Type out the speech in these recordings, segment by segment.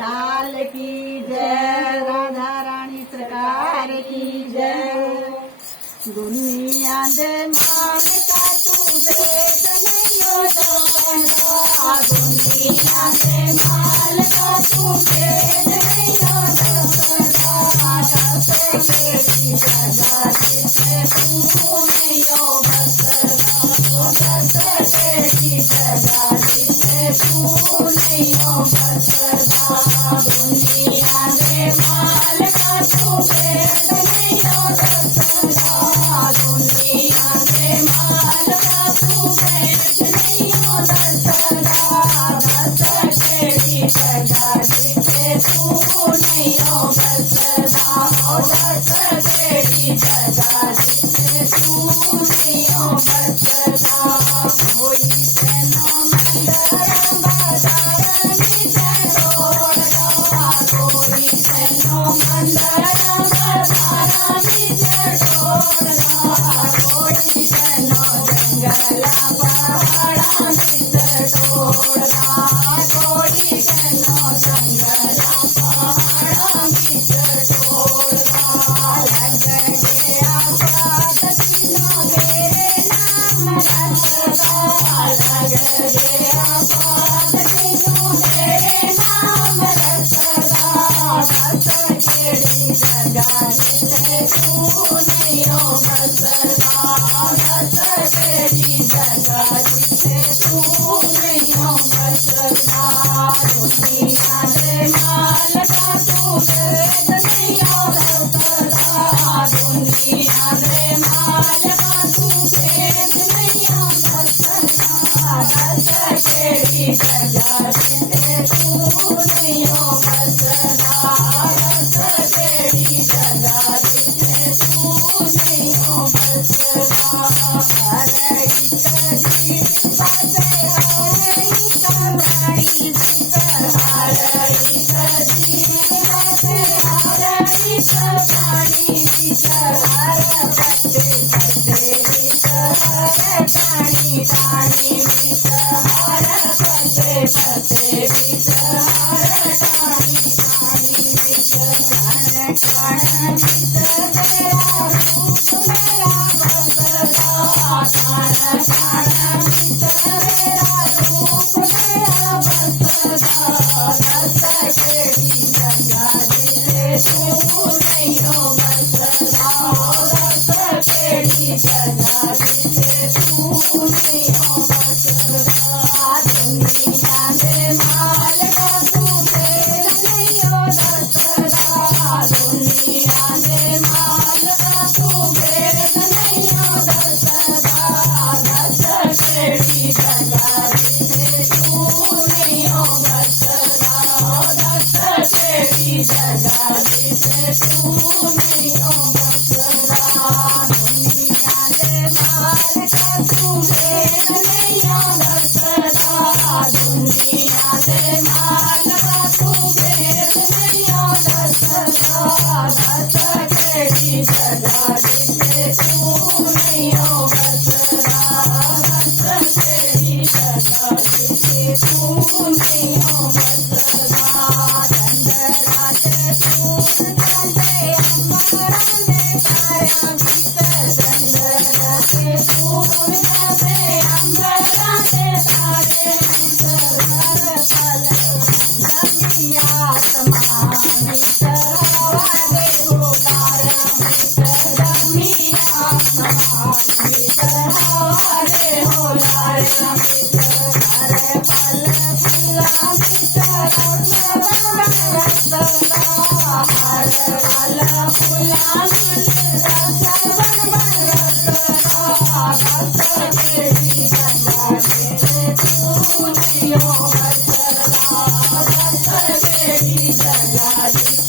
लाल की जय, राधा रानी सरकार की जय। दुनिया दे मालका तू वेद नहीं दसदा, दुनिया दे मालका तू वेद नहीं दसदा। दस केड़ी जगह जिथे तू नहीं बसदा, दस केड़ी जगह जिथे तू नहीं बसदा। दुनिया दे मालका तू वेद नहीं दसदा, दुनिया दे मालका तू वेद नहीं दसदा। दस केड़ी जगह जिथे तू नहीं बसदा, दस केड़ी जगह जिथे तू नहीं बसदा। कोई तेनो मंदर बाजार नीचे तोड़दा, कोई तेनो मंदर बाजार नीचे तोड़दा, कोई तेनो जंगल पहाड़ा नीचे तोड़दा, कोई तेनो जंगल पहाड़ा नीचे तोड़दा। लग गया स्वाद तीनों तेरे नाम रसदा, लग गया स्वाद तीनों तेरे नाम रसदा। दस केड़ी जगह जिथे तू नहीं बसदा, दस केड़ी जगह जिथे तू नहीं बसदा। दुनिया दे मालका तू वेद नहीं दसदा, दुनिया दे मालका तू वेद नहीं दसदा। दस केड़ी जगह जिथे तू नहीं बसदा, दस केड़ी जगह जिथे तू नहीं बसदा। हर एक जीव बसे हर एक प्राणी जिकर, हर एक जीव बसे हर एक प्राणी जिकर। हर पत्ते पत्ते जिकर, हर टाणी टाणी जिकर, हर पत्ते पत्ते जिकर, हर टाणी टाणी जिकर। कण कण जिकर तेरा रूप मेरा बसदा, कण कण जिकर तेरा रूप मेरा बसदा। दस केड़ी जगह जिथे तू नहीं बसदा, दस केड़ी जगह जिथे तू नहीं बसदा। दुनिया दे मालका तू वेद नहीं दसदा, दुनिया दे मालका तू वेद नहीं दसदा। दस केड़ी जगह जिथे तू नहीं बसदा, दस केड़ी जगह जिथे तू नहीं बसदा। दुनिया दे मालका तू वेद नहीं दसदा, दुनिया दे मालका तू वेद नहीं दसदा। दस केड़ी जगह जिथे तू नहीं बसदा, दस केड़ी जगह जिथे तू नहीं बसदा। चंद्रा दे फूल दे अंबरा दे तारा भीतर, चंद्रा दे फूल दे अंबरा दे तारे भीतर। हर पल जमी आसमान भीतर, हवा दे उतारा भीतर, जमी आसमान भीतर, हवा दे उतारा भीतर। हर फल फूला भीतर रसदा, हर फल फूला भीतर रसदा। दस केड़ी जगह जिथे तू नहीं बसदा, दस केड़ी जगह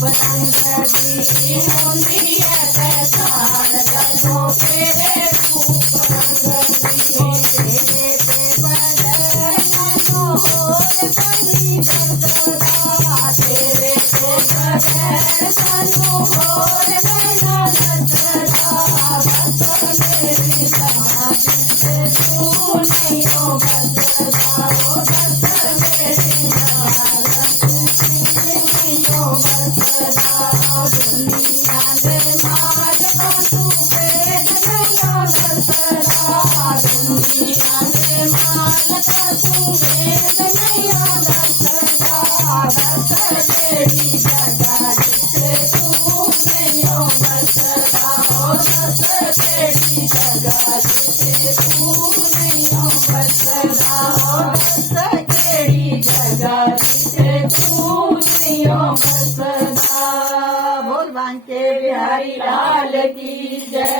पतंगती मुंदियत साण जदों तेरे रूप रंगती तेरे ते बदन मनोहर बनी दसदा तेरे ते बदन मनोहर बना दसदा बस मेरी समाज से तू नहीं हो बसदा ओ बस मेरी समाज नहीं हो बसदा दुनिया दे माल का तू भेद नहीं दसदा दुनिया दे माल का तू भेद नहीं दसदा बस मेरी जगह जिसे तू नहीं हो बसदा ओ बस मेरी जगह जिसे तू नहीं हो बसदा ओ बस मेरी जगह जिसे तू नहीं हो बसदा बोल बांके बिहारी लाल की जय